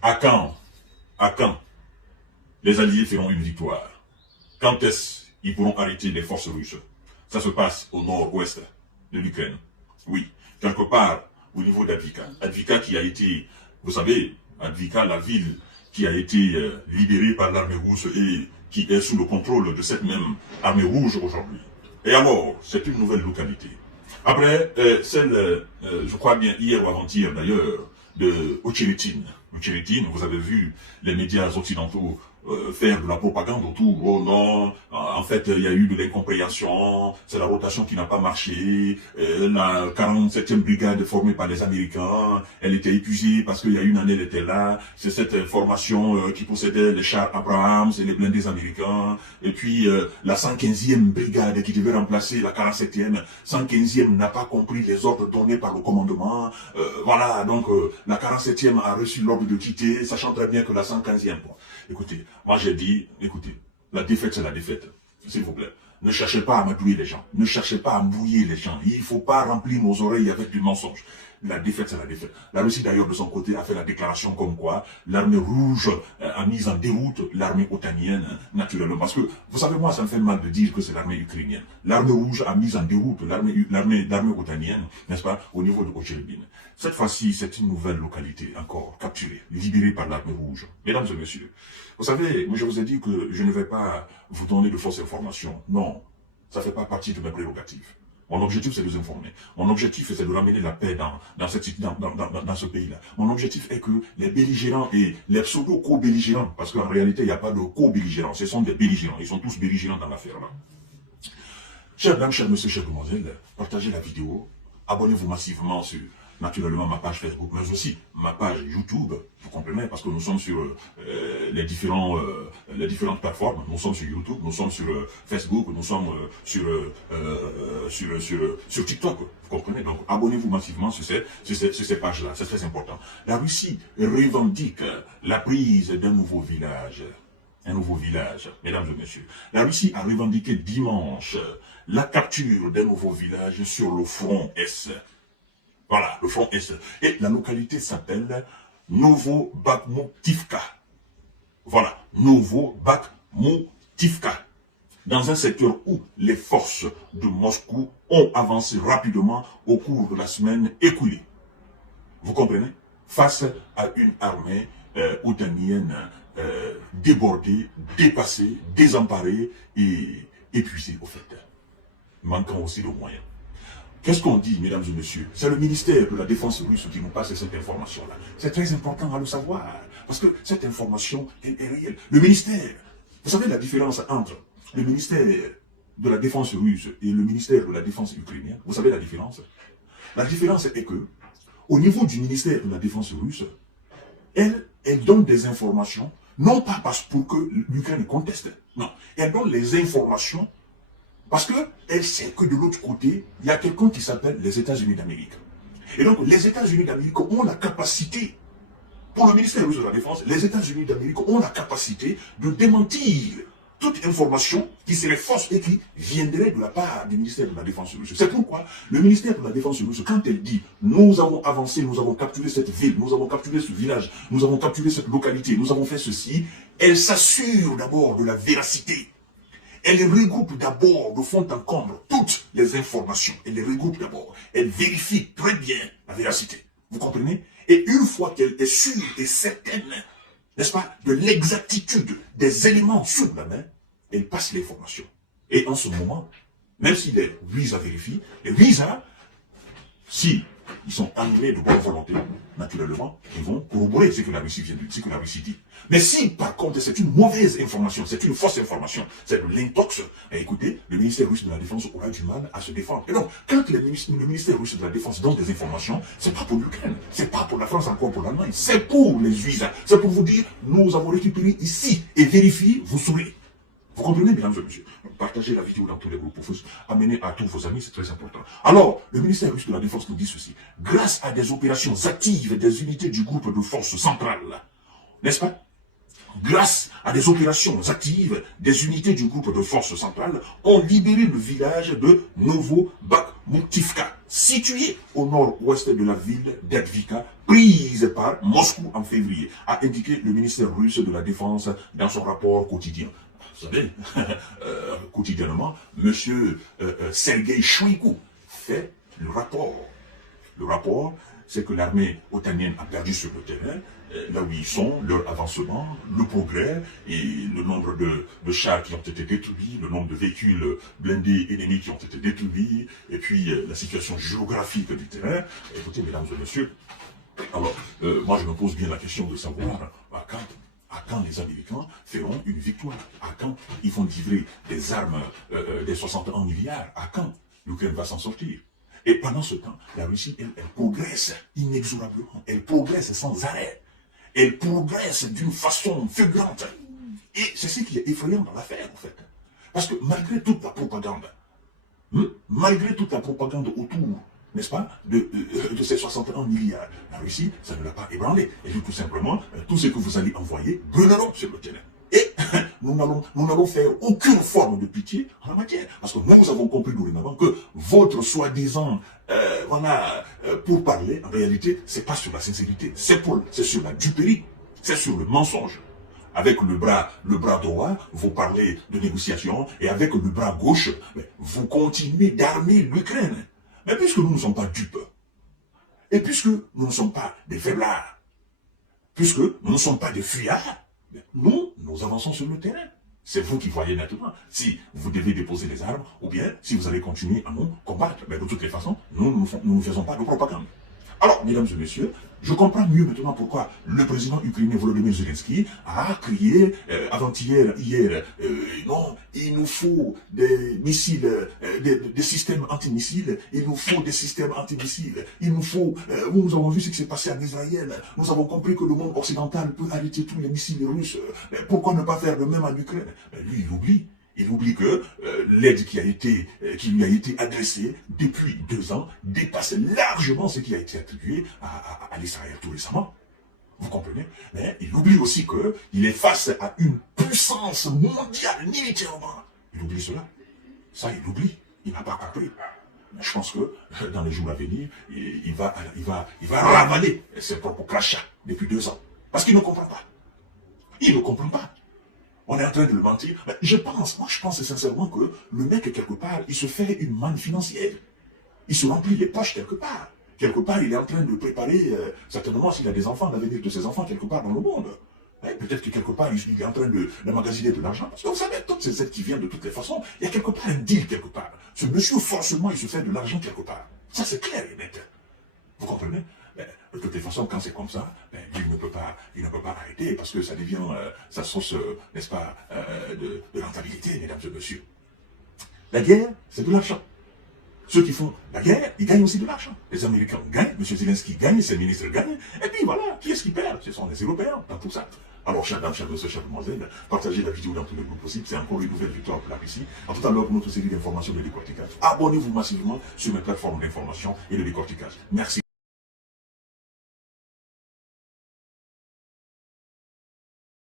À quand, à quand les Alliés feront une victoire? Quand est-ce qu'ils pourront arrêter les forces russes? Ça se passe au nord-ouest de l'Ukraine. Oui, quelque part au niveau d'Advika. Advika qui a été, vous savez, Advika, la ville qui a été libérée par l'armée rouge et qui est sous le contrôle de cette même armée rouge aujourd'hui. Et alors, c'est une nouvelle localité. Après, celle, je crois bien hier ou avant-hier d'ailleurs, de Ocheretine. Ocheretine, vous avez vu les médias occidentaux faire de la propagande autour. Oh non, en fait, il y a eu de l'incompréhension, c'est la rotation qui n'a pas marché, la 47e brigade formée par les Américains, elle était épuisée parce qu'il y a une année, elle était là, c'est cette formation qui possédait les chars Abrams et les blindés américains, et puis la 115e brigade qui devait remplacer la 47e, 115e n'a pas compris les ordres donnés par le commandement, voilà, donc la 47e a reçu l'ordre de quitter, sachant très bien que la 115e, bon, écoutez, moi j'ai dit, écoutez, la défaite c'est la défaite, s'il vous plaît. Ne cherchez pas à m'appuyer les gens, ne cherchez pas à mouiller les gens, il ne faut pas remplir nos oreilles avec du mensonge. La défaite, c'est la défaite. La Russie, d'ailleurs, de son côté, a fait la déclaration comme quoi l'armée rouge a mis en déroute l'armée otanienne, naturellement. Parce que, vous savez, moi, ça me fait mal de dire que c'est l'armée ukrainienne. L'armée rouge a mis en déroute l'armée otanienne, n'est-ce pas, au niveau de Ocherbine. Cette fois-ci, c'est une nouvelle localité, encore, capturée, libérée par l'armée rouge. Mesdames et messieurs, vous savez, moi, je vous ai dit que je ne vais pas vous donner de fausses informations. Non, ça ne fait pas partie de mes prérogatives. Mon objectif, c'est de vous informer. Mon objectif, c'est de ramener la paix dans ce pays-là. Mon objectif est que les belligérants et les pseudo-co-belligérants, parce qu'en réalité, il n'y a pas de co-belligérants, ce sont des belligérants. Ils sont tous belligérants dans l'affaire-là. Chers dames, chers messieurs, chers demoiselles, partagez la vidéo, abonnez-vous massivement sur, naturellement, ma page Facebook, mais aussi ma page YouTube, vous comprenez, parce que nous sommes sur les différentes plateformes, nous sommes sur YouTube, nous sommes sur Facebook, nous sommes sur TikTok, vous comprenez, donc abonnez-vous massivement sur ces pages-là, c'est très important. La Russie revendique la prise d'un nouveau village. Un nouveau village, mesdames et messieurs. La Russie a revendiqué dimanche la capture d'un nouveau village sur le front Est. Voilà, le front Est. Et la localité s'appelle Novobakhmutivka. Voilà, Novobakhmutivka. Dans un secteur où les forces de Moscou ont avancé rapidement au cours de la semaine écoulée. Vous comprenez? Face à une armée otanienne débordée, dépassée, désemparée et épuisée au fait, manquant aussi de moyens. Qu'est-ce qu'on dit, mesdames et messieurs? C'est le ministère de la Défense russe qui nous passe cette information-là. C'est très important à le savoir, parce que cette information est réelle. Le ministère, vous savez la différence entre le ministère de la Défense russe et le ministère de la Défense ukrainienne? Vous savez la différence? La différence est que, au niveau du ministère de la Défense russe, elle donne des informations, non pas parce pour que l'Ukraine conteste, non, elle donne les informations parce qu'elle sait que de l'autre côté, il y a quelqu'un qui s'appelle les États-Unis d'Amérique. Et donc, les États-Unis d'Amérique ont la capacité, pour le ministère russe de la Défense, les États-Unis d'Amérique ont la capacité de démentir toute information qui serait fausse et qui viendrait de la part du ministère de la Défense russe. C'est pourquoi le ministère de la Défense russe, quand elle dit « nous avons avancé, nous avons capturé cette ville, nous avons capturé ce village, nous avons capturé cette localité, nous avons fait ceci », elle s'assure d'abord de la véracité. Elle regroupe d'abord de fond en comble toutes les informations. Elle les regroupe d'abord. Elle vérifie très bien la véracité. Vous comprenez? Et une fois qu'elle est sûre et certaine, n'est-ce pas, de l'exactitude des éléments sur la main, elle passe l'information. Et en ce moment, même si les Russes vérifient, les Russes, si ils sont animés de bonne volonté, naturellement, ils vont corroborer ce que la Russie vient de dire, ce que la Russie dit. Mais si, par contre, c'est une mauvaise information, c'est une fausse information, c'est de l'intox, écoutez, le ministère russe de la Défense aura du mal à se défendre. Et donc, quand le ministère russe de la Défense donne des informations, c'est pas pour l'Ukraine, c'est pas pour la France, encore pour l'Allemagne, c'est pour les Suisses. C'est pour vous dire, nous avons récupéré ici, et vérifiez, vous saurez. Vous comprenez, mesdames et messieurs? Partagez la vidéo dans tous les groupes pour vous amener à tous vos amis, c'est très important. Alors, le ministère russe de la Défense nous dit ceci. Grâce à des opérations actives des unités du groupe de forces centrales, n'est-ce pas? grâce à des opérations actives, des unités du groupe de forces centrales ont libéré le village de Novobakhmutivka, situé au nord-ouest de la ville d'Advika, prise par Moscou en février, a indiqué le ministère russe de la Défense dans son rapport quotidien. Vous savez, quotidiennement, M. Sergei Shoigu fait le rapport. Le rapport, c'est que l'armée otanienne a perdu sur le terrain, là où ils sont, leur avancement, le progrès et le nombre de chars qui ont été détruits, le nombre de véhicules blindés ennemis qui ont été détruits, et puis la situation géographique du terrain. Écoutez, mesdames et messieurs, alors, moi je me pose bien la question de savoir à quand les Américains feront une victoire, à quand ils vont livrer des armes, des 61 milliards, à quand l'Ukraine va s'en sortir. Et pendant ce temps, la Russie, elle progresse inexorablement, elle progresse sans arrêt, elle progresse d'une façon fulgurante. Et c'est ce qui est effrayant dans l'affaire, en fait. Parce que malgré toute la propagande, autour, n'est-ce pas, de ces 61 milliards, la Russie, ça ne l'a pas ébranlé. Et tout simplement, tout ce que vous allez envoyer brûleront sur le terrain. Et nous n'allons faire aucune forme de pitié en la matière. Parce que nous avons compris dorénavant que votre soi-disant, pour parler, en réalité, c'est pas sur la sincérité, c'est sur la duperie, c'est sur le mensonge. Avec le bras droit, vous parlez de négociation, et avec le bras gauche, vous continuez d'armer l'Ukraine. Mais puisque nous ne sommes pas dupes, et puisque nous ne sommes pas des faiblards, puisque nous ne sommes pas des fuyards, nous avançons sur le terrain. C'est vous qui voyez maintenant si vous devez déposer les armes ou bien si vous allez continuer à nous combattre. Mais de toutes les façons, nous ne faisons pas de propagande. Alors, mesdames et messieurs, je comprends mieux maintenant pourquoi le président ukrainien Volodymyr Zelensky a crié hier, non, il nous faut des missiles, des systèmes antimissiles, il nous faut des systèmes antimissiles, il nous faut, nous avons vu ce qui s'est passé en Israël, nous avons compris que le monde occidental peut arrêter tous les missiles russes, mais pourquoi ne pas faire le même en Ukraine? Lui, il oublie. Il oublie que l'aide qui lui a été adressée depuis 2 ans dépasse largement ce qui a été attribué à l'Israël tout récemment. Vous comprenez? Mais il oublie aussi qu'il est face à une puissance mondiale militairement. Il oublie cela. Ça, il oublie. Il n'a pas compris. Mais je pense que dans les jours à venir, il va ravaler ses propres crachats depuis 2 ans. Parce qu'il ne comprend pas. Il ne comprend pas. On est en train de le mentir. Mais je pense sincèrement que le mec, quelque part, il se fait une manne financière. Il se remplit les poches quelque part. Quelque part, il est en train de préparer, certainement s'il a des enfants, l'avenir de ses enfants quelque part dans le monde. Peut-être que quelque part, il est en train de magasiner de l'argent. Parce que vous savez, toutes ces aides qui viennent de toutes les façons, il y a quelque part un deal quelque part. Ce monsieur, forcément, il se fait de l'argent quelque part. Ça, c'est clair et net. Vous comprenez? De toutes les façons, quand c'est comme ça, il ne peut pas arrêter parce que ça devient sa source, n'est-ce pas, de rentabilité, mesdames et messieurs. La guerre, c'est de l'argent. Ceux qui font la guerre, ils gagnent aussi de l'argent. Les Américains gagnent, M. Zelensky gagne, ses ministres gagnent, et puis voilà, qui est-ce qui perd? Ce sont les Européens dans tout ça. Alors, chers dames, chers messieurs, chers demoiselles, partagez la vidéo dans tous les groupes possibles, c'est encore une nouvelle victoire pour la Russie. En tout à l'heure, pour notre série d'informations de décortiquage. Abonnez-vous massivement sur mes plateformes d'information et de décortiquage. Merci.